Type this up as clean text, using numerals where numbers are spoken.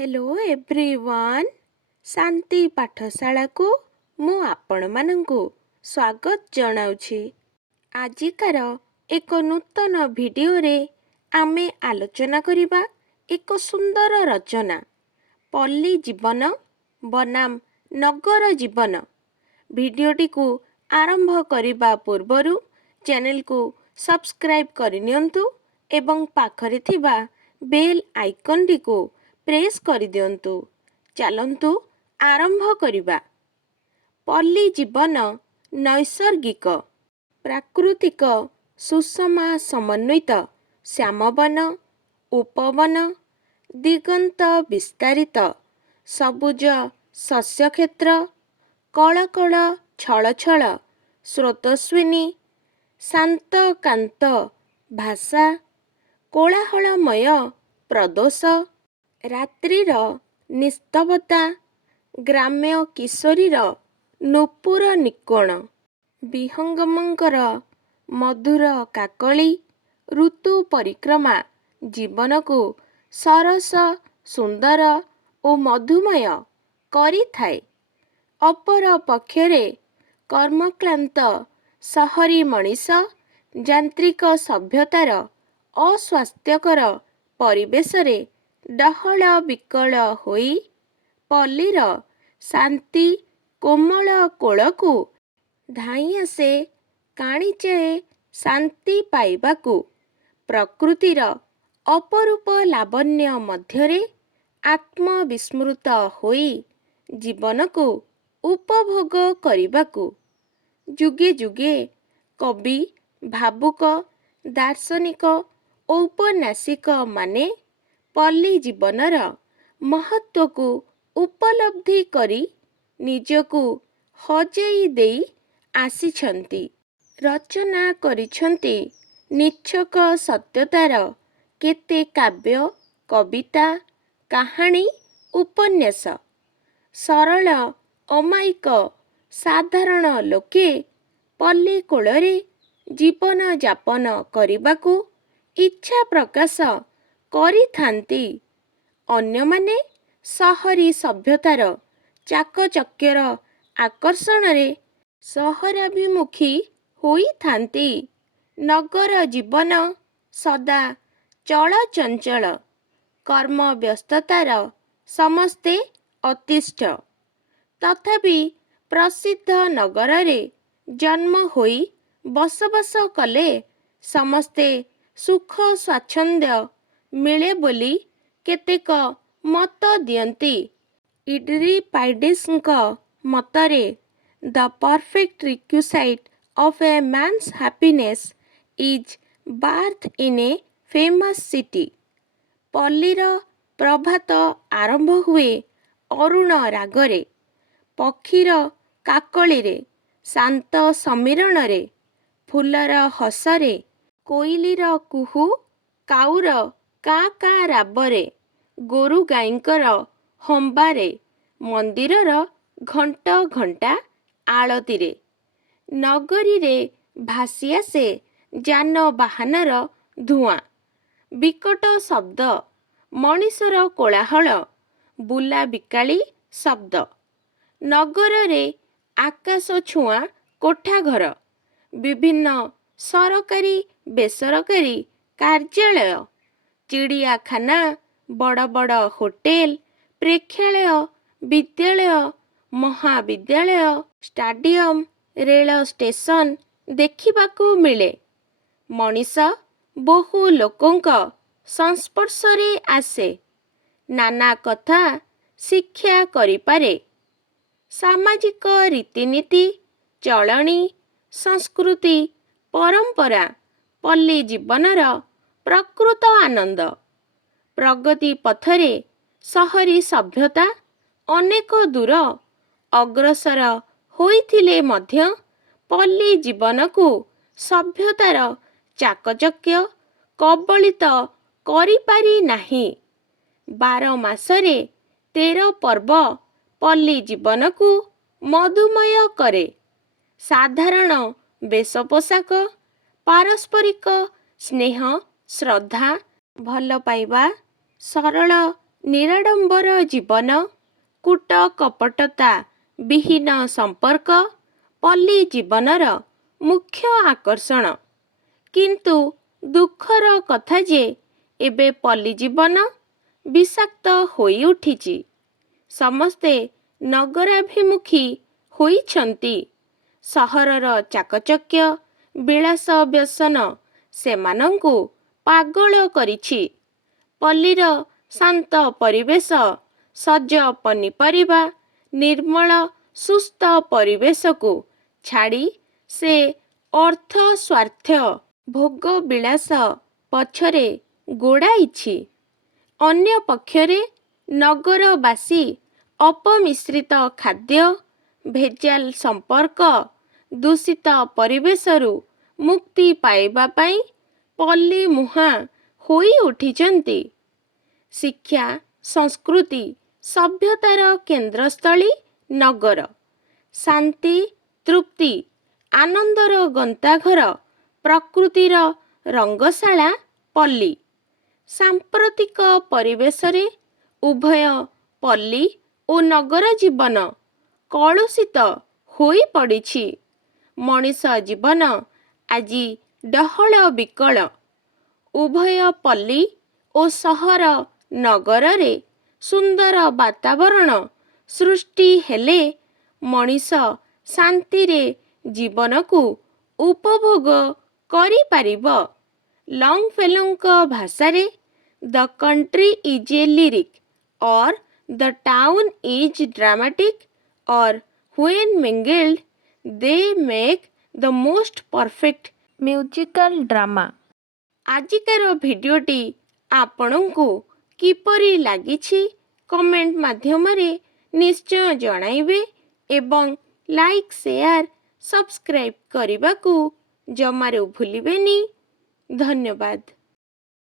Hello everyone शांति पाठशाला को मु आपणमानंकु स्वागत जनाउछि। आजिकार एक नूतन वीडियो रे आमे आलोचना करिबा एक सुंदर रचना पल्ली जीवन बनाम नगर जीवन। वीडियोटी को आरंभ करिबा पूर्वरु चैनल को सब्सक्राइब करिनियंतु एवं पाखरे थिबा बेल आइकन टी को प्रेस कर दियंतु। चलंतु आरंभ करिबा। पल्ली जीवन नैसर्गिक प्राकृतिक सुषमा समन्वित श्यामवन उपवन दिगंत विस्तारित सबुज शस्यक्षेत्र कलकल छलछल स्रोतस्विनी शांत कांत भाषा कोलाहलमय प्रदोष रात्रिर निस्तबता ग्राम्य किशोरीर नूपुर निकोण विहंगमंकर मधुर काकली ऋतु परिक्रमा जीवन को सरस सुंदर और मधुमय करि थाए। अपर पक्षरे कर्मक्लांत सहरी मनीष यांत्रिक सभ्यतार अस्वास्थ्यकर परिवेश रे डहल विकल होई पल्लीर शांति कोमल कोलकु धाई आसे काणीचे शांति पाइबाकु प्रकृतिर अपरूप लावण्य मध्यरे आत्मविस्मृत होई जीवन को उपभोग करिबाकु जुगे जुगे कवि भावुक दार्शनिक औपन्यासिक माने पल्ली जीवनर महत्व को उपलब्धि करी निजकु हजेई देई आसिछंती। रचना करिछंती निच्छक सत्यतार केते काव्य कविता कहानी उपन्यास। सरल अमायिक साधारण लोके पल्ली कोलरे जीवन यापन करिबाकु इच्छा प्रकाश करिथांती। अन्यमाने सहरी सभ्यतार चाकचक्यर आकर्षण रे सहराभिमुखी होई थांती। नगर जीवन सदा चलचंचल कर्म व्यस्ततार समस्ते अतिष्ठ तथापि प्रसिद्ध नगर रे जन्म होई बसबास कले समस्ते सुख स्वाच्छंद्य मिले बोली केतेक मत दियंती। इडरीपाइडिसଙ୍କ मतरे the perfect requisite of a man's happiness is birth in a famous city. पल्लीर प्रभात आरंभ हुए अरुण रागरे पक्षीर काकळीरे शांत समीरण रे फूलर हसरे कोइलीर कुहू काउर का का राबरे गोरु गाईंकर हंबारे मंदिरर घंट घंटा आळतीरे नगरी रे भासी आसे जान बाहनर धुआं विकट शब्द मनीषर कोलाहल बुला बिकाली शब्द। नगर रे आकाश छुआ कोठाघर विभिन्न सरकारी बेसरकारी कार्यालय चिड़ियाखाना बड़ बड़ होटेल प्रेक्षालय विद्यालय महाविद्यालय स्टाडियम रेल स्टेशन देखिबाकू मिले। मनीष बहु लोकंक संस्पर्श रे आसे नाना कथा शिक्षा करिपारे। सामाजिक रीतिनीति चलणी संस्कृति परंपरा पल्ली जीवनर प्रकृत आनंद। प्रगति पथरे सहरी सभ्यता अनेक दूर अग्रसर होइथिले मध्य पल्ली जीवन को सभ्यतार चाकचक्य कबलित करिपारि नाही। 12 मासरे 13 पर्व पल्ली जीवन को मधुमय करे। साधारण वेश पोशाक पारस्परिक स्नेह श्रद्धा भल पाइबा सरल ନିରାଡ଼ମ୍ବର ଜୀବନ, କୂଟ କପଟତା ବିହୀନ ସମ୍ପର୍କ ପଲ୍ଲୀ ଜୀବନର ମୁଖ୍ୟ ଆକର୍ଷଣ। କିନ୍ତୁ ଦୁଃଖର କଥା ଯେ ଏବେ ପଲ୍ଲୀ ଜୀବନ ବିଷାକ୍ତ ହୋଇ ଉଠିଛି। ସମସ୍ତେ ନଗରାଭିମୁଖୀ ହୋଇଛନ୍ତି। ସହରର ଚାକଚକ୍ୟ, ବିଳାସ ବ୍ୟସନ ସେମାନଙ୍କୁ ପାଗଳ କରିଛି। ପଲ୍ଲୀର ଶାନ୍ତ ପରିବେଶ, ସଜ ପନିପରିବା, ନିର୍ମଳ ସୁସ୍ଥ ପରିବେଶକୁ ଛାଡ଼ି ସେ ଅର୍ଥ ସ୍ୱାର୍ଥ ଭୋଗବିଳାସ ପଛରେ ଗୋଡ଼ାଇଛି। ଅନ୍ୟପକ୍ଷରେ ନଗରବାସୀ ଅପମିଶ୍ରିତ ଖାଦ୍ୟ, ଭେଜାଲ ସମ୍ପର୍କ, ଦୂଷିତ ପରିବେଶରୁ ମୁକ୍ତି ପାଇବା ପାଇଁ ପଲ୍ଲୀ ମୁହାଁ ହୋଇ ଉଠିଛନ୍ତି। ଶିକ୍ଷା, ସଂସ୍କୃତି, ସଭ୍ୟତାର କେନ୍ଦ୍ରସ୍ଥଳୀ ନଗର। ଶାନ୍ତି, ତୃପ୍ତି, ଆନନ୍ଦର ଗନ୍ତାଘର, ପ୍ରକୃତିର ରଙ୍ଗଶାଳା ପଲ୍ଲୀ। ସାମ୍ପ୍ରତିକ ପରିବେଶରେ ଉଭୟ ପଲ୍ଲୀ ଓ ନଗର ଜୀବନ କଳୁଷିତ ହୋଇ ପଡ଼ିଛି। ମଣିଷ ଜୀବନ ଆଜି ଡହଳ ବିକଳ। ଉଭୟ ପଲ୍ଲୀ ଓ ସହର ନଗରରେ ସୁନ୍ଦର ବାତାବରଣ ସୃଷ୍ଟି ହେଲେ ମଣିଷ ଶାନ୍ତିରେ ଜୀବନକୁ ଉପଭୋଗ କରିପାରିବ। ଲଙ୍ଗଫେଲୋଙ୍କ ଭାଷାରେ, "the country is a lyric, or the town is dramatic, or when mingled they make the most perfect musical drama". ଆଜିକାର ଭିଡ଼ିଓଟି ଆପଣଙ୍କୁ କିପରି ଲାଗିଛି କମେଣ୍ଟ ମାଧ୍ୟମରେ ନିଶ୍ଚୟ ଜଣାଇବେ ଏବଂ ଲାଇକ୍, ସେୟାର, ସବସ୍କ୍ରାଇବ୍ କରିବାକୁ ଜମାରୁ ଭୁଲିବେନି। ଧନ୍ୟବାଦ।